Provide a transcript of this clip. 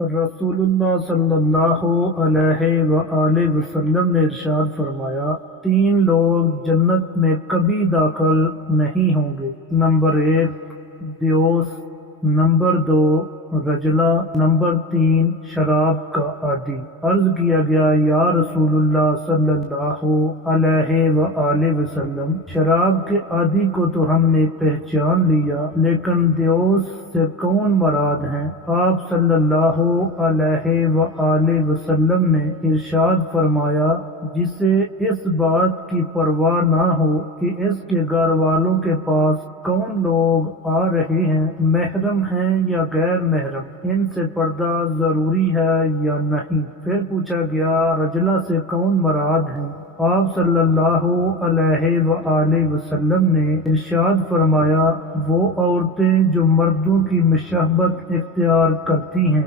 रसूलुल्लाह सल्लल्लाहु अलैहि वआलैहि वसल्लम ने इरशाद फरमाया, तीन लोग जन्नत में कभी दाखिल नहीं होंगे। नंबर एक दियोस, नंबर दो रजला, नंबर तीन शराब का आदी। अर्ज किया गया, या रसूलुल्लाह सल्लल्लाहु अलैहि वआलैहि वसल्लम, शराब के आदी को तो हमने पहचान लिया, लेकिन दियोस से कौन मराद हैं? आप सल्लल्लाहु अलैहि वआलैहि वसल्लम ने इरशाद फरमाया, जिसे इस बात की परवाह ना हो कि इसके घर वालों के पास कौन लोग आ रहे हैं, महरम हैं या गैर महरम, इनसे पर्दा जरूरी है या नहीं। फिर पूछा गया, रजला से कौन मराद हैं? आप सल्लल्लाहु अलैहि वआलैहि वसल्लम ने इरशाद फरमाया, वो औरतें जो मर्दों की मुशब्बत इख्तियार करती हैं।